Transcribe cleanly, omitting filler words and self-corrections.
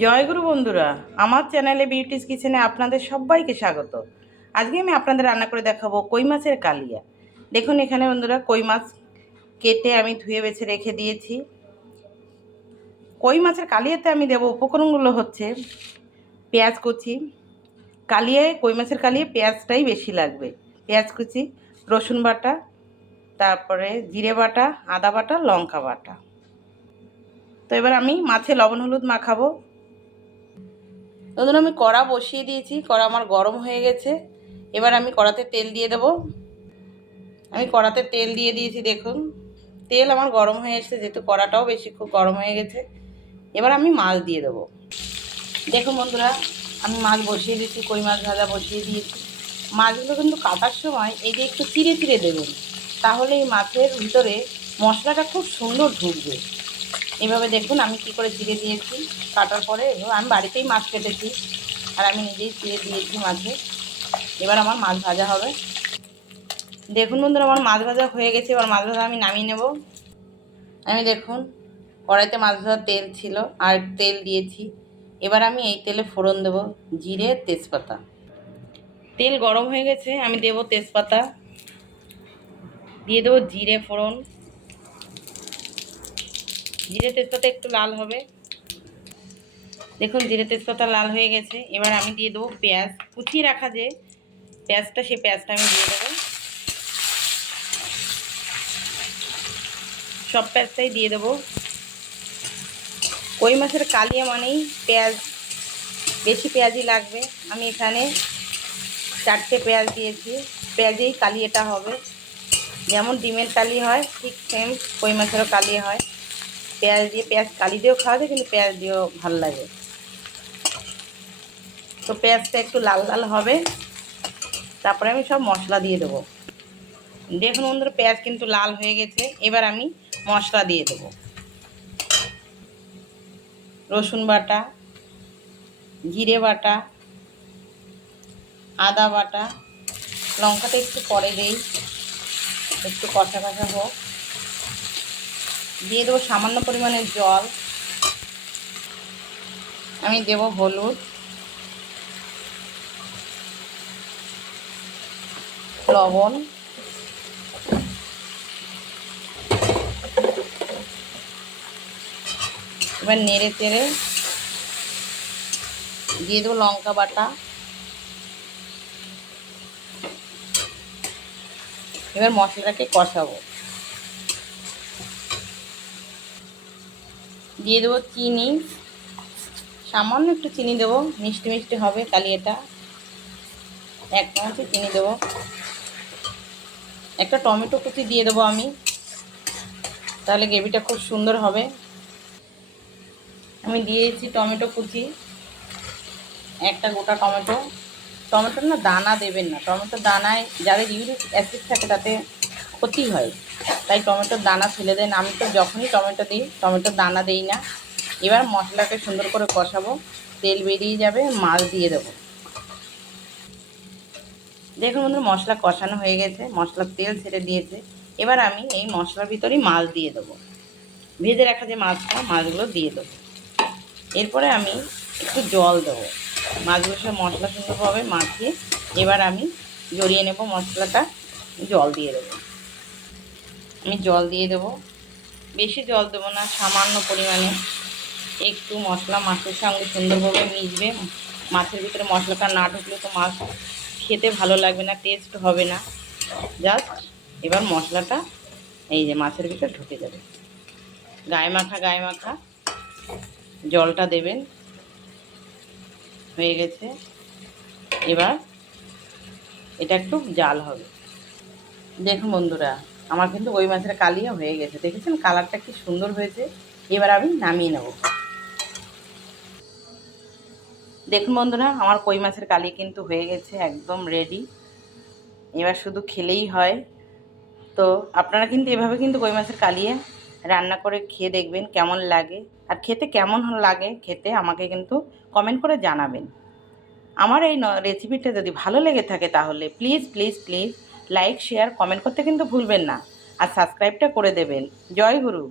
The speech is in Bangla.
জয়গুরু বন্ধুরা, আমার চ্যানেলে বিউটিস কিচেনে আপনাদের সবাইকে স্বাগত। আজকে আমি আপনাদের রান্না করে দেখাবো কই মাছের কালিয়া। দেখুন এখানে বন্ধুরা কই মাছ কেটে আমি ধুয়ে বেছে রেখে দিয়েছি। কই মাছের কালিয়াতে আমি দেবো উপকরণগুলো হচ্ছে পেঁয়াজ কুচি। কালিয়ায় কই মাছের কালিয়ে পেঁয়াজটাই বেশি লাগবে। পেঁয়াজ কুচি, রসুন বাটা, তারপরে জিরে বাটা, আদা বাটা, লঙ্কা বাটা। তো এবার আমি মাছে লবণ হলুদ মাখাবো। ধরুন আমি কড়া বসিয়ে দিয়েছি, কড়া আমার গরম হয়ে গেছে। এবার আমি কড়াতে তেল দিয়ে দেবো। আমি কড়াতে তেল দিয়ে দিয়েছি, দেখুন তেল আমার গরম হয়ে এসেছে, যেহেতু কড়াটাও বেশি খুব গরম হয়ে গেছে। এবার আমি মাছ দিয়ে দেবো। দেখুন বন্ধুরা, আমি মাছ বসিয়ে দিয়েছি, কই মাছ ভাজা বসিয়ে দিয়েছি। মাছগুলো কিন্তু কাটার সময় এই যে একটু চিড়ে চিড়ে দেবেন, তাহলে এই মাছের ভিতরে মশলাটা খুব সুন্দর ঢুকবে। এভাবে দেখুন আমি কি করে চিড়ে দিয়েছি কাটার পরে। আমি বাড়িতেই মাছ কেটেছি আর আমি নিজেই চিড়ে দিয়েছি মাছে। এবার আমার মাছ ভাজা হবে। দেখুন বন্ধুরা, আমার মাছ ভাজা হয়ে গেছে। এবার মাছ ভাজা আমি নামিয়ে নেব। আমি দেখুন কড়াইতে মাছ ভাজার তেল ছিল আর তেল দিয়েছি। এবার আমি এই তেলে ফোড়ন দেব জিরে তেজপাতা। তেল গরম হয়ে গেছে, আমি দেব তেজপাতা, দিয়ে দেবো জিরে ফোড়ন। জিরে তেজপাতা একটু লাল হবে। দেখুন জিরে তেজপাতা লাল হয়ে গেছে। এবার আমি দিয়ে দেবো পেঁয়াজ কুচিয়ে রাখা, যে পেঁয়াজটা, সেই পেঁয়াজটা আমি দিয়ে দেবো। সব পেঁয়াজটাই দিয়ে দেবো। কই মাছের কালিয়া মানেই পেঁয়াজ, বেশি পেঁয়াজই লাগবে। আমি এখানে 4টে পেঁয়াজ দিয়েছি। পেঁয়াজেই কালিয়াটা হবে। যেমন ডিমের কালি হয় ঠিক সেম কই মাছেরও কালি হয়। পেঁয়াজ দিয়ে, পেঁয়াজ কালি দিয়েও খাওয়া যায়, কিন্তু পেঁয়াজ দিয়েও ভালো লাগে। তো পেঁয়াজটা একটু লাল লাল হবে, তারপরে আমি সব মশলা দিয়ে দেবো। দেখুন বন্ধুরা, পেঁয়াজ কিন্তু লাল হয়ে গেছে। এবার আমি মশলা দিয়ে দেবো। রসুন বাটা, জিরে বাটা, আদা বাটা, লঙ্কাটা একটু পরে দেই, একটু কষা কষা হোক। দিয়ে দেবো সামান্য পরিমাণের জল। আমি দেব হলুদ, লবণ, এবার নেড়ে চেড়ে দিয়ে দেবো লঙ্কা বাটা। এবার মশলাটাকে কষাবো। দিয়ে দেবো চিনি, সামান্য একটু চিনি দেবো, মিষ্টি মিষ্টি হবে কালিয়াটা। 1 চামচ চিনি দেবো। একটা টমেটো কুচি দিয়ে দেবো আমি, তাহলে গ্রেভিটা খুব সুন্দর হবে। আমি দিয়েছি টমেটো কুচি, একটা গোটা টমেটো। টমেটোর না দানা দেবেন না, টমেটোর দানায় যাদের ইউরিক অ্যাসিড থাকে তাতে ক্ষতি হয়, তাই টমেটোর দানা ফেলে দেন। আমি তো যখনই টমেটো দিই টমেটোর দানা দিই না। এবার মশলাকে সুন্দর করে কষাবো, তেল বেরিয়ে যাবে, মাছ দিয়ে দেবো। দেখুন বন্ধুরা, মশলা কষানো হয়ে গেছে, মশলার তেল ছেড়ে দিয়েছে। এবার আমি এই মশলার ভিতরেই মাছ দিয়ে দেবো। ভেজে রাখা যে মাছগুলো দিয়ে দেবো। এরপরে আমি একটু জল দেবো, মাছগুলোর সাথে মশলা সুন্দরভাবে মাখিয়ে। এবার আমি জড়িয়ে নেব মশলাটা, জল দিয়ে দেবো। আমি জল দিয়ে দেবো, বেশি জল দেবো না, সামান্য পরিমাণে। একটু মশলা মাছের সঙ্গে সুন্দরভাবে মিশবে। মাছের ভিতরে মশলাটা না ঢুকলে তো মাছ খেতে ভালো লাগবে না, টেস্ট হবে না। জাস্ট এবার মশলাটা এই যে মাছের ভিতরে ঢুকে যাবে। গায়ে মাখা জলটা দেবেন। হয়ে গেছে। এবার এটা একটু জাল হবে। দেখুন বন্ধুরা, আমার কিন্তু ওই মাছের কালিয়া হয়ে গেছে। দেখেছেন কালারটা কি সুন্দর হয়েছে। এবার আমি নামিয়ে নেব। দেখুন বন্ধুরা, আমার কই মাছের কালিয়া কিন্তু হয়ে গেছে, একদম রেডি। এবার শুধু খেলেই হয়। তো আপনারা কিন্তু এভাবে কিন্তু কই মাছের কালিয়া রান্না করে খেয়ে দেখবেন কেমন লাগে। আর খেতে কেমন লাগে খেতে আমাকে কিন্তু কমেন্ট করে জানাবেন। আমার এই রেসিপিটা যদি ভালো লেগে থাকে তাহলে please please please like share comment করতে কিন্তু ভুলবেন না। আর সাবস্ক্রাইবটা করে দেবেন। জয় গুরু।